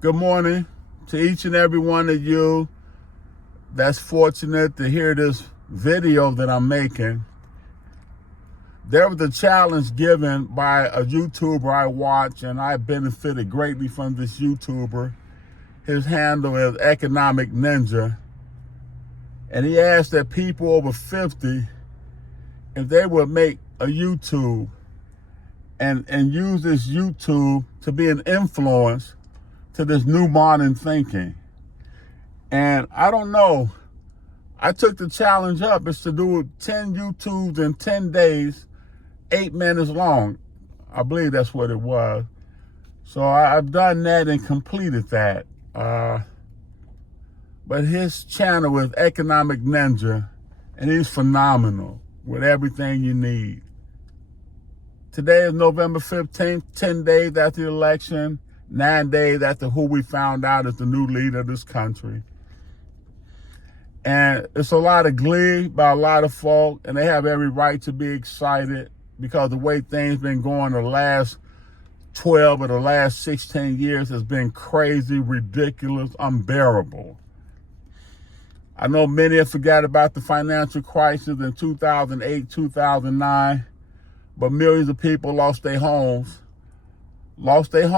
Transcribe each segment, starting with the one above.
Good morning to each and every one of you that's fortunate to hear this video that I'm making. There was a challenge given by a YouTuber I watch, and I benefited greatly from this YouTuber. His handle is Economic Ninja. And he asked that people over 50, if they would make a YouTube and use this YouTube to be an influence to this new modern thinking. And I don't know, I took the challenge up. It's to do 10 YouTubes in 10 days, 8 minutes long. I believe that's what it was. So I've done that and completed that. But his channel is Economic Ninja, and he's phenomenal with everything you need. Today is November 15th, 10 days after the election, 9 days after who we found out is the new leader of this country. And it's a lot of glee by a lot of folk, and they have every right to be excited because the way things been going the last 12 or the last 16 years has been crazy, ridiculous, unbearable. I know many have forgot about the financial crisis in 2008, 2009, but millions of people lost their homes, lost their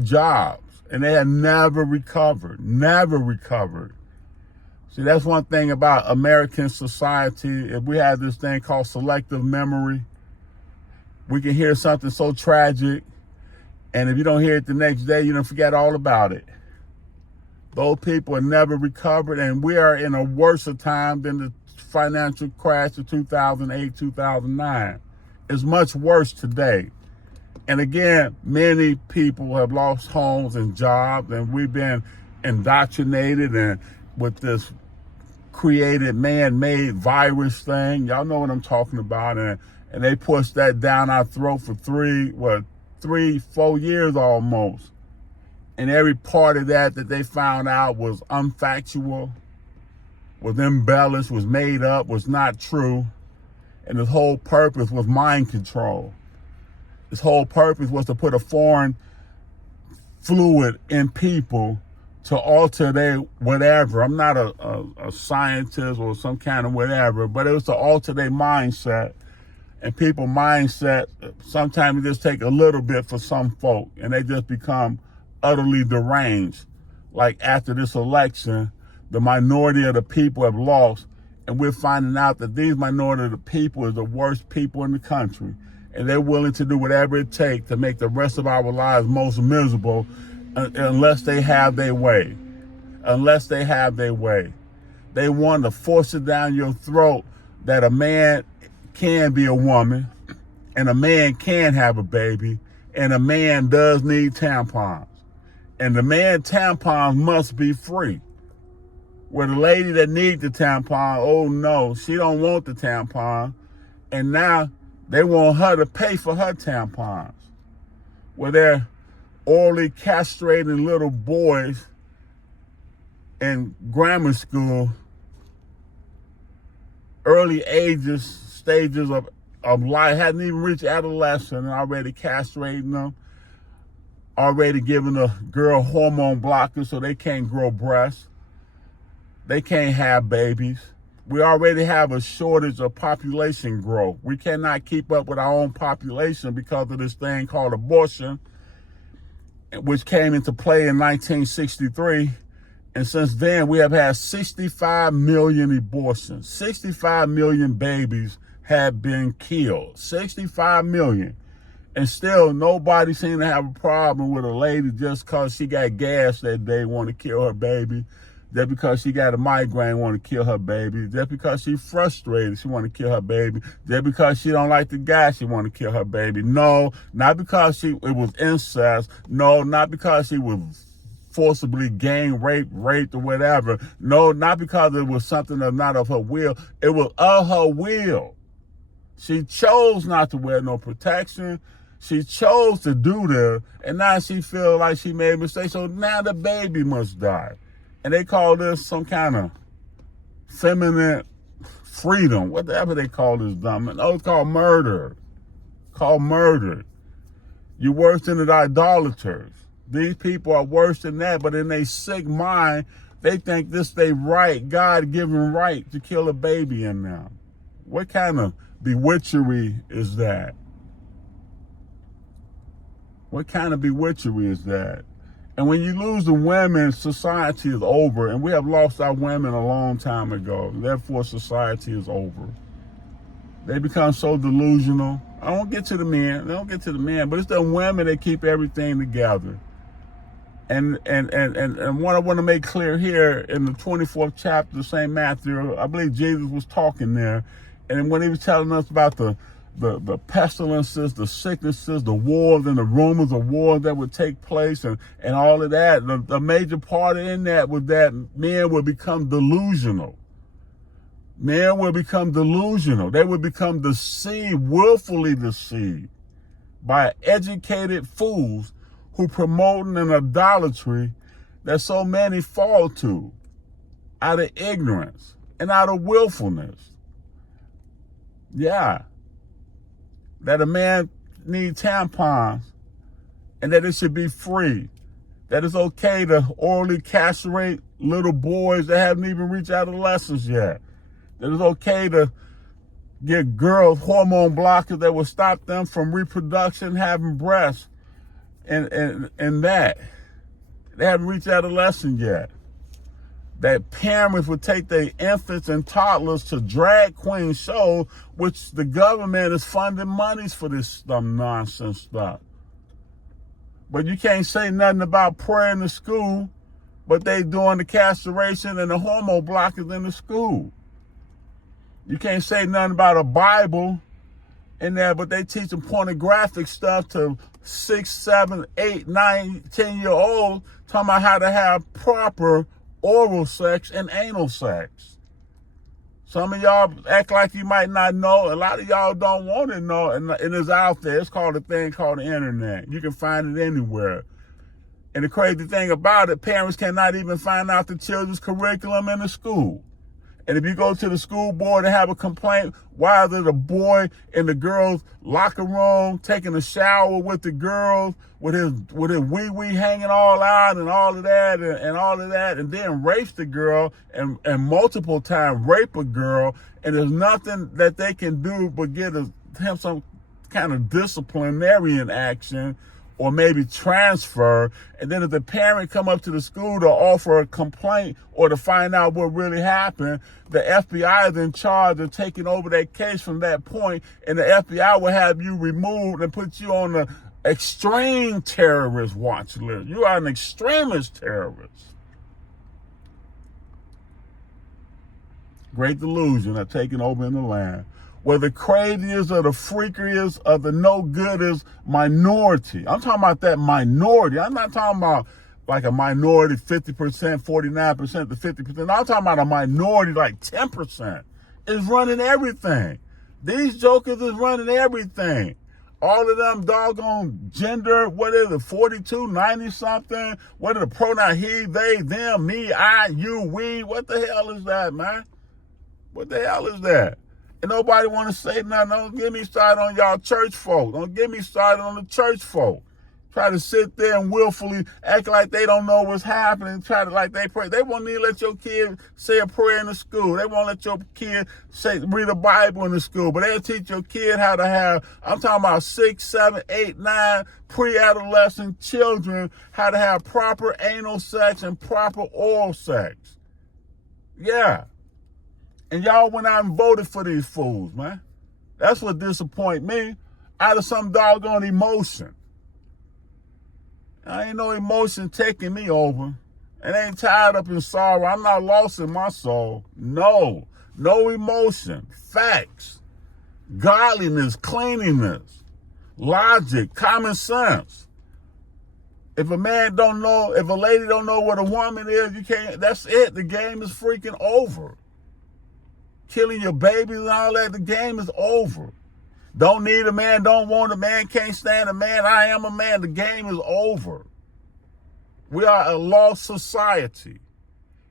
jobs, and they had never recovered. See, that's one thing about American society. If we have this thing called selective memory, we can hear something so tragic, and if you don't hear it the next day, you don't forget all about it. Those people have never recovered, and we are in a worse time than the financial crash of 2008, 2009. It's much worse today. And again, many people have lost homes and jobs, and we've been indoctrinated and with this created man-made virus thing. Y'all know what I'm talking about. And they pushed that down our throat for 4 years almost. And every part of that they found out was unfactual, was embellished, was made up, was not true. And his whole purpose was mind control. His whole purpose was to put a foreign fluid in people to alter their whatever. I'm not a scientist or some kind of whatever, but it was to alter their mindset. And people's mindset, sometimes it just take a little bit for some folk, and they just become utterly deranged. Like after this election, the minority of the people have lost, and we're finding out that these minority of the people is the worst people in the country. And they're willing to do whatever it takes to make the rest of our lives most miserable unless they have their way. They want to force it down your throat that a man can be a woman, and a man can have a baby, and a man does need tampons. And the man tampons must be free. Where the lady that needs the tampon, oh no, she don't want the tampon. And now they want her to pay for her tampons. Where they're orally castrating little boys in grammar school, early stages of life, hadn't even reached adolescence, and already castrating them, already giving a girl hormone blockers so they can't grow breasts. They can't have babies. We already have a shortage of population growth. We cannot keep up with our own population because of this thing called abortion, which came into play in 1963. And since then, we have had 65 million abortions. 65 million babies have been killed. 65 million. And still, nobody seems to have a problem with a lady just because she got gas that day want to kill her baby. Just because she got a migraine want to kill her baby. Just because she's frustrated, she want to kill her baby. Just because she don't like the guy, she want to kill her baby. No, not because it was incest. No, not because she was forcibly gang raped or whatever. No, not because it was something that's not of her will. It was of her will. She chose not to wear no protection. She chose to do this, and now she feel like she made a mistake. So now the baby must die. And they call this some kind of feminine freedom, whatever they call this dumb. No, it's called murder. You're worse than the idolaters. These people are worse than that, but in their sick mind, they think this they right, God-given right to kill a baby in them. What kind of bewitchery is that? What kind of bewitchery is that? And when you lose the women, society is over. And we have lost our women a long time ago. Therefore, society is over. They become so delusional. I don't get to the men. They don't get to the men. But it's the women that keep everything together. And what I want to make clear here in the 24th chapter of St. Matthew, I believe Jesus was talking there. And when he was telling us about the pestilences, the sicknesses, the wars and the rumors of wars that would take place and all of that, the major part in that was that men would become delusional. Men will become delusional. They will become deceived, willfully deceived by educated fools who promoting an idolatry that so many fall to out of ignorance and out of willfulness. Yeah. That a man needs tampons and that it should be free. That it's okay to orally castrate little boys that haven't even reached adolescence yet. That it's okay to give girls hormone blockers that will stop them from reproduction, having breasts, and that. They haven't reached adolescence yet. That parents would take their infants and toddlers to drag queen shows, which the government is funding monies for this nonsense stuff. But you can't say nothing about prayer in the school, but they doing the castration and the hormone blockers in the school. You can't say nothing about a Bible in there, but they teaching pornographic stuff to 6, 7, 8, 9, 10-year-olds, talking about how to have proper oral sex and anal sex. Some of y'all act like you might not know. A lot of y'all don't want to know, and it is out there. It's called a thing called the internet. You can find it anywhere. And the crazy thing about it, parents cannot even find out the children's curriculum in the school. And if you go to the school board and have a complaint, why is it a boy in the girls' locker room taking a shower with the girls, with his wee-wee hanging all out and all of that and all of that, and then rapes the girl and multiple times rape a girl, and there's nothing that they can do but him some kind of disciplinarian action or maybe transfer. And then if the parent come up to the school to offer a complaint or to find out what really happened, the FBI is in charge of taking over that case from that point, and the FBI will have you removed and put you on the extreme terrorist watch list. You are an extremist terrorist. Great delusion are taking over in the land, where the craziest or the freakiest or the no-goodest minority. I'm talking about that minority. I'm not talking about like a minority 50%, 49% to 50%. I'm talking about a minority like 10% is running everything. These jokers is running everything. All of them doggone gender, what is it, 42, 90 something? What are the pronoun he, they, them, me, I, you, we? What the hell is that, man? What the hell is that? And nobody want to say nothing. Don't get me started on y'all church folk. Don't get me started on the church folk. Try to sit there and willfully act like they don't know what's happening. Try to like they pray. They won't even let your kid say a prayer in the school. They won't let your kid read a Bible in the school. But they'll teach your kid how to have, I'm talking about 6, 7, 8, 9 pre-adolescent children, how to have proper anal sex and proper oral sex. Yeah. And y'all went out and voted for these fools, man. That's what disappoints me. Out of some doggone emotion. I ain't no emotion taking me over. It ain't tied up in sorrow. I'm not lost in my soul. No emotion. Facts. Godliness, cleanliness, logic, common sense. If a man don't know, if a lady don't know what a woman is, you can't, that's it. The game is freaking over. Killing your babies and all that, the game is over. Don't need a man, don't want a man, can't stand a man, I am a man, the game is over. We are a lost society.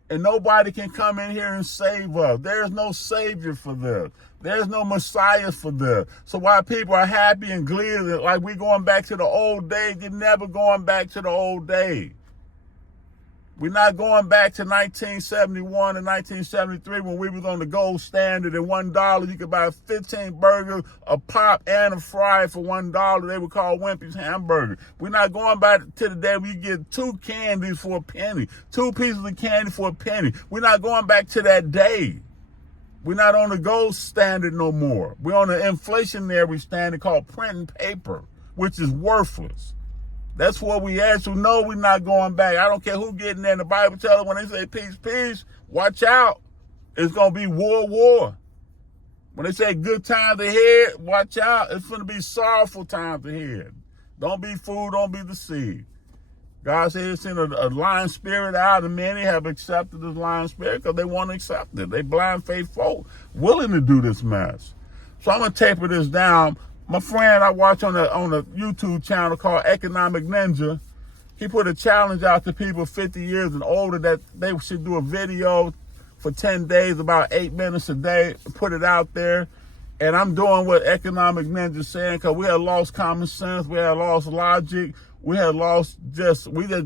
And nobody can come in here and save us. There's no savior for this. There's no Messiah for this. So while people are happy and glee, like we going back to the old days, you're never going back to the old days. We're not going back to 1971 and 1973 when we was on the gold standard. At $1, you could buy 15 burgers, a pop, and a fry for $1. They were called Wimpy's Hamburger. We're not going back to the day where you get 2 candies for a penny, 2 pieces of candy for a penny. We're not going back to that day. We're not on the gold standard no more. We're on an inflationary standard called printing paper, which is worthless. That's what we actually know. We're not going back. I don't care who getting there. The Bible tells us when they say peace, peace, watch out. It's going to be war, war. When they say good times ahead, watch out. It's going to be sorrowful times ahead. Don't be fooled. Don't be deceived. God said it's in a lying spirit out, and many have accepted this lying spirit because they want to accept it. They blind faith folk willing to do this mess. So I'm going to taper this down. My friend I watch on a YouTube channel called Economic Ninja, he put a challenge out to people 50 years and older that they should do a video for 10 days, about 8 minutes a day, put it out there. And I'm doing what Economic Ninja is saying because we have lost common sense, we have lost logic, we had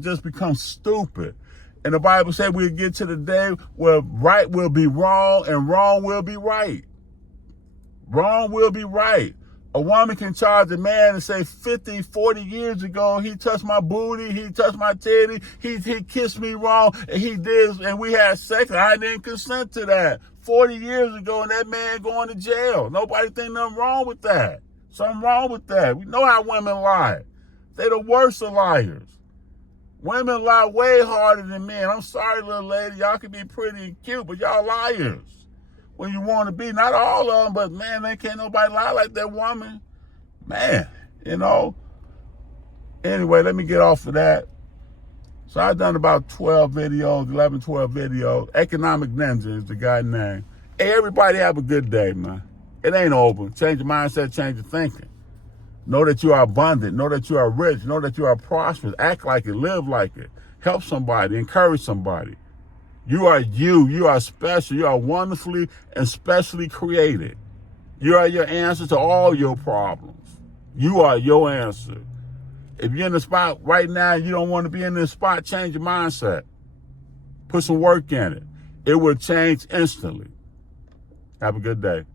just become stupid. And the Bible said we'll get to the day where right will be wrong and wrong will be right. Wrong will be right. A woman can charge a man and say 50, 40 years ago, he touched my booty, he touched my titty, he kissed me wrong, and he did, and we had sex, and I didn't consent to that. 40 years ago, and that man going to jail. Nobody think nothing wrong with that. Something wrong with that. We know how women lie. They're the worst of liars. Women lie way harder than men. I'm sorry, little lady, y'all can be pretty and cute, but y'all liars. When you want to be, not all of them, but man, they can't nobody lie like that woman. Man, you know. Anyway, let me get off of that. So I've done about 12 videos, 11, 12 videos. Economic Ninja is the guy's name. Hey, everybody have a good day, man. It ain't over. Change your mindset, change your thinking. Know that you are abundant. Know that you are rich. Know that you are prosperous. Act like it. Live like it. Help somebody. Encourage somebody. You are you. You are special. You are wonderfully and specially created. You are your answer to all your problems. You are your answer. If you're in the spot right now, you don't want to be in this spot, change your mindset. Put some work in it. It will change instantly. Have a good day.